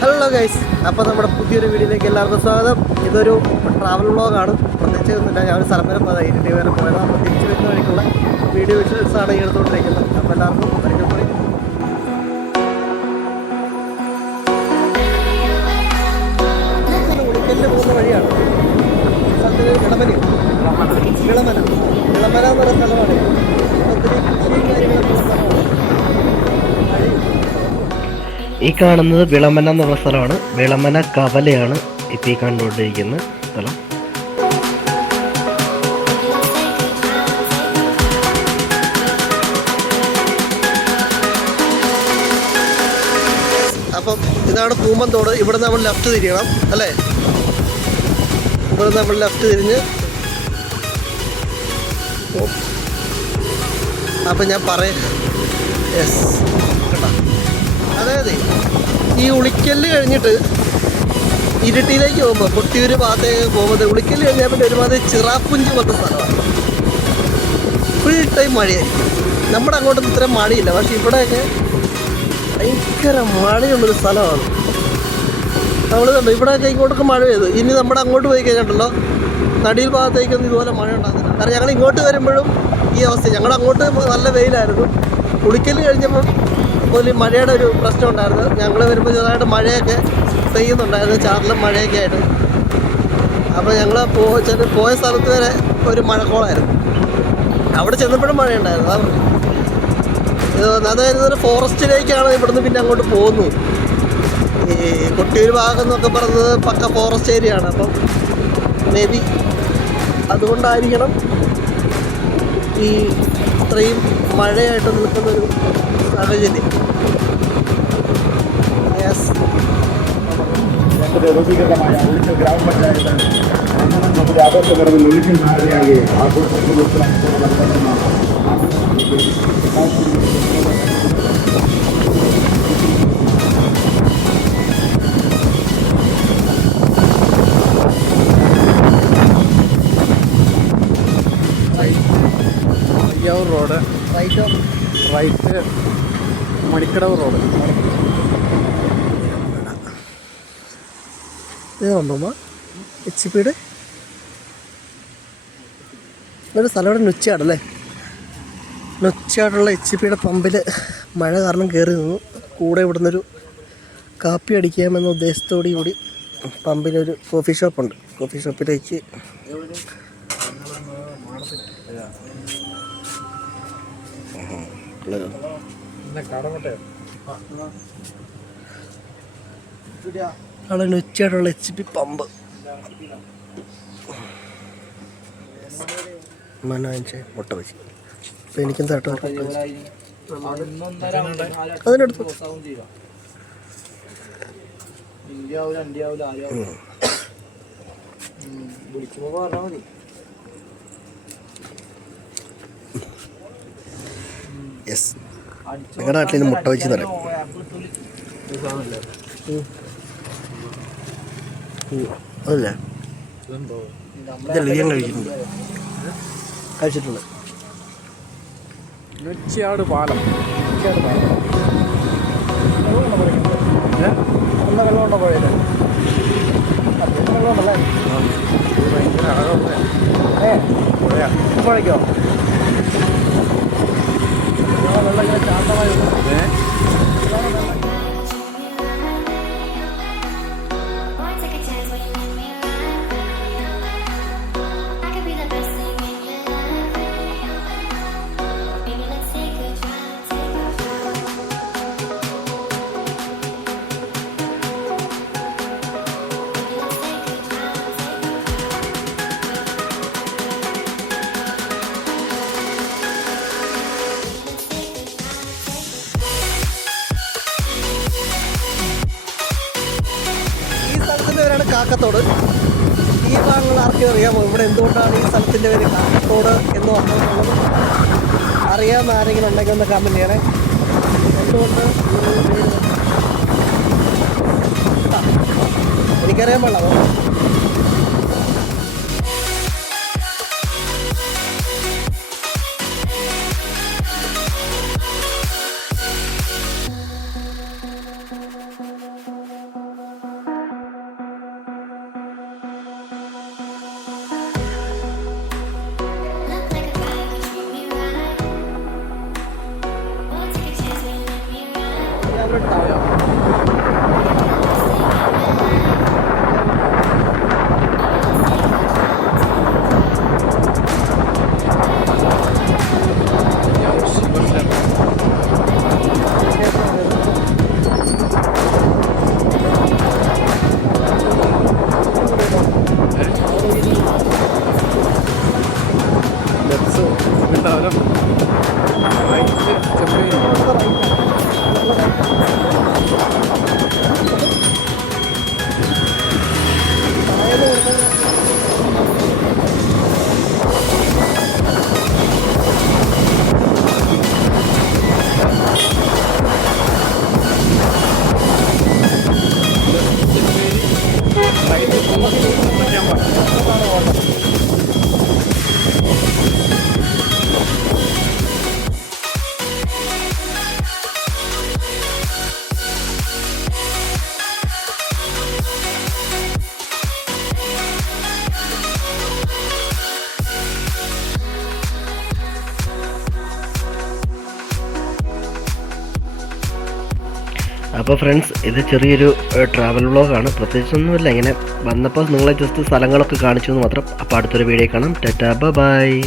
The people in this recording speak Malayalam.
ഹലോ ഗൈസ്, അപ്പോൾ നമ്മുടെ പുതിയൊരു വീഡിയോയിലേക്ക് എല്ലാവർക്കും സ്വാഗതം. ഇതൊരു ട്രാവൽ വ്ളോഗാണ്. പ്രത്യേകിച്ച് ഒന്നുമില്ല, ഞാൻ ഒരു സ്ഥലം വരെ പോയതാണ്, ഇരുട്ടി വരെ പോയത്. അപ്പോൾ തിരിച്ചു വരുന്ന വഴിക്കുള്ള വീഡിയോ വിഷ്വൽസാണ് ഈ എടുത്തുകൊണ്ടിരിക്കുന്നത്. അപ്പോൾ എല്ലാവർക്കും ഒരിക്കൽ കൂടി ഉളിക്കലിൽ പോകുന്ന വഴിയാണ്. സ്ഥലത്തിന് വിളമന എന്ന് പറയുന്ന സ്ഥലമാണ്. ഒത്തിരി കൃഷിയും കാര്യങ്ങളൊക്കെ ഉള്ള സ്ഥലമാണ്. ഈ കാണുന്നത് വിളമന എന്നുള്ള സ്ഥലമാണ്. വിളമന കവലയാണ് ഇപ്പോൾ ഈ കണ്ടുകൊണ്ടിരിക്കുന്ന സ്ഥലം. അപ്പം ഇതാണ് പൂമ്പന്തോട്. ഇവിടെ നമ്മൾ ലെഫ്റ്റ് തിരിയണം അല്ലേ? ഇവിടെ നമ്മൾ ലെഫ്റ്റ് തിരിഞ്ഞ് അപ്പം ഞാൻ യെസ് കേട്ടോ. അതായത് ഈ ഉളിക്കല്ല് കഴിഞ്ഞിട്ട് ഇരിട്ടിയിലേക്ക് പോകുമ്പോൾ കൊട്ടിയൂർ ഭാഗത്തേക്ക് പോകുമ്പോൾ ഉളിക്കല്ല് കഴിഞ്ഞാൽ പിന്നെ ഒരുമാതിരി ചിറാപ്പുഞ്ചി പോലത്തെ സ്ഥലമാണ്. ഫുൾ ടൈം മഴയായിരിക്കും. നമ്മുടെ അങ്ങോട്ടൊന്നും ഇത്രയും മഴയില്ല, പക്ഷെ ഇവിടെയൊക്കെ ഭയങ്കര മഴയുള്ളൊരു സ്ഥലമാണ്. നമ്മൾ കണ്ടു ഇവിടെയൊക്കെ ഇങ്ങോട്ടൊക്കെ മഴ പെയ്തു. ഇനി നമ്മുടെ അങ്ങോട്ട് പോയി കഴിഞ്ഞിട്ടുണ്ടല്ലോ, നടിയിൽ ഭാഗത്തേക്കൊന്നും ഇതുപോലെ മഴ ഉണ്ടാകുന്നില്ല. കാരണം ഞങ്ങൾ ഇങ്ങോട്ട് വരുമ്പോഴും ഈ അവസ്ഥ. ഞങ്ങൾ അങ്ങോട്ട് നല്ല വെയിലായിരുന്നു. ഉളിക്കല്ല് കഴിഞ്ഞപ്പോൾ അതുപോലെ മഴയുടെ ഒരു പ്രശ്നം ഉണ്ടായിരുന്നു. ഞങ്ങൾ വരുമ്പോൾ ചെറുതായിട്ട് മഴയൊക്കെ പെയ്യുന്നുണ്ടായിരുന്നു, ചാറിലും മഴയൊക്കെ ആയിട്ട്. അപ്പോൾ ഞങ്ങൾ പോയ സ്ഥലത്ത് വരെ ഒരു മഴക്കോളായിരുന്നു. അവിടെ ചെന്നപ്പോഴും മഴയുണ്ടായിരുന്നു. അതായത് ഒരു ഫോറസ്റ്റിലേക്കാണ് ഇവിടുന്ന് പിന്നെ അങ്ങോട്ട് പോകുന്നത്. ഈ കൊട്ടിയൂർ ഭാഗം എന്നൊക്കെ പറയുന്നത് പക്ക ഫോറസ്റ്റ് ഏരിയ ആണ്. അപ്പം മേ ബി അതുകൊണ്ടായിരിക്കണം ഈ ഇത്രയും മഴയായിട്ട് നിൽക്കുന്നൊരു സാഹചര്യം. രൂപീകൃതമായ ഉളിക്കൽ ഗ്രാമപഞ്ചായത്ത് ആഘോഷപരവിൽ ഒളിക്കൽ നാഴികയാകെ ആഘോഷോത്സവം റോഡ് റൈറ്റ് മണിക്കടവ് റോഡ്. ഇതുണ്ടോ എച്ചിപ്പിയുടെ ഒരു സ്ഥലം ഇവിടെ നൊച്ചാടല്ലേ? നൊച്ചാടുള്ള എച്ചിപ്പിയുടെ പമ്പിൽ മഴ കാരണം കയറി നിന്നു. കൂടെ ഇവിടുന്നൊരു കാപ്പി അടിക്കാമെന്ന ഉദ്ദേശത്തോടു കൂടി പമ്പിലൊരു കോഫി ഷോപ്പുണ്ട്. കോഫി ഷോപ്പിലേക്ക് ആണ് നൊച്ചാടുള്ള HP പമ്പ്. മുട്ട വെച്ച് ഇപ്പം എനിക്കും തട്ടോ അതിനടുത്ത് യെസ്. നിങ്ങളുടെ നാട്ടിൽ നിന്ന് മുട്ട വെച്ച് തരാം. അതല്ലേ ഇതല്ലേ ഞാൻ കഴിച്ചിട്ടുണ്ട്. നൊച്ചാട് പാലം നല്ല വെള്ളമുണ്ടോ പുഴയില്? വെള്ളമുണ്ടല്ലേ? ഭയങ്കര അഴകുള്ള പുഴയ്ക്കോ? വെള്ളം ഇങ്ങനെ ശാന്തമായി കാക്കത്തോട്. ഈ ഭാഗങ്ങൾ ആർക്കും അറിയാമോ ഇവിടെ എന്തുകൊണ്ടാണ് ഈ സ്ഥലത്തിൻ്റെ പേര് കാക്കത്തോട് എന്ന് വന്നതെന്നുള്ളത്? അറിയാവുന്ന ആരെങ്കിലും ഉണ്ടെങ്കിൽ ഒന്ന് കമൻറ്റ് ചെയ്യണേ. എന്തുകൊണ്ട് എനിക്കറിയാൻ പാടില്ല. അപ്പോൾ ഫ്രണ്ട്സ്, ഇത് ചെറിയൊരു ട്രാവൽ വ്ളോഗാണ്. പ്രത്യേകിച്ചൊന്നുമില്ല, ഇങ്ങനെ വന്നപ്പോൾ നിങ്ങളെ ജസ്റ്റ് സ്ഥലങ്ങളൊക്കെ കാണിച്ചു എന്ന് മാത്രം. അപ്പോൾ അടുത്തൊരു വീഡിയോ കാണാം. ടാറ്റാ, ബൈ.